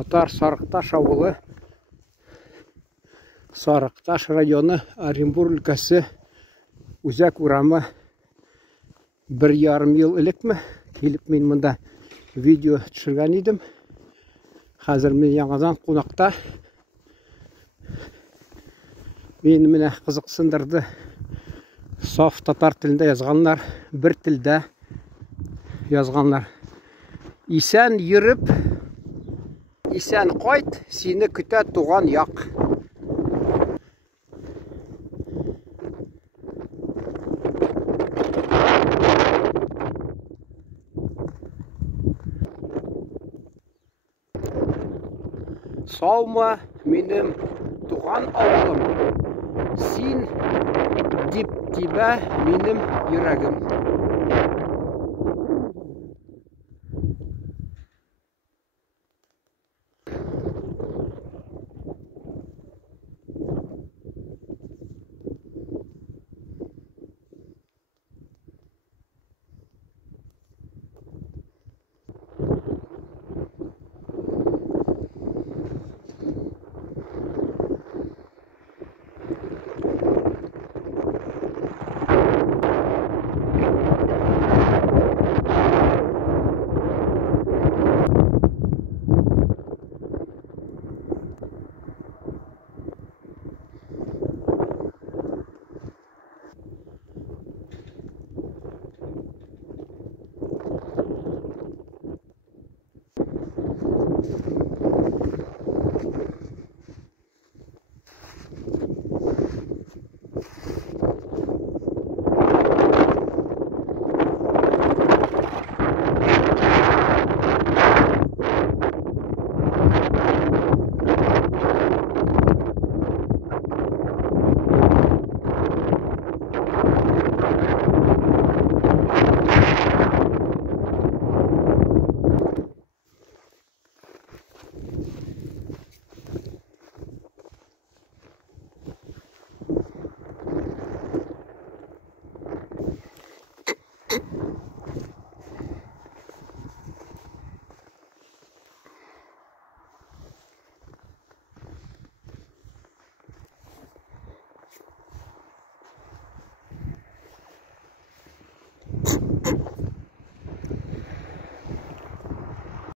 Татар Сарықташ ауылы, Сарықташ районы, Оренбур өлкәсе, Үзәк урамы. 1,5 ел элекме келіп мен мұнда видео түсірген едім. Қазір мен жаңадан қонақта. Мені міне қызықсындырды. Саф татар тілінде yazғанlar, бір тілде yazғанlar. Исән йөреп, исән қайт, сені күтә туған яқ. Саумы менің туған ауылым, син дип тибә менің йөрәгем.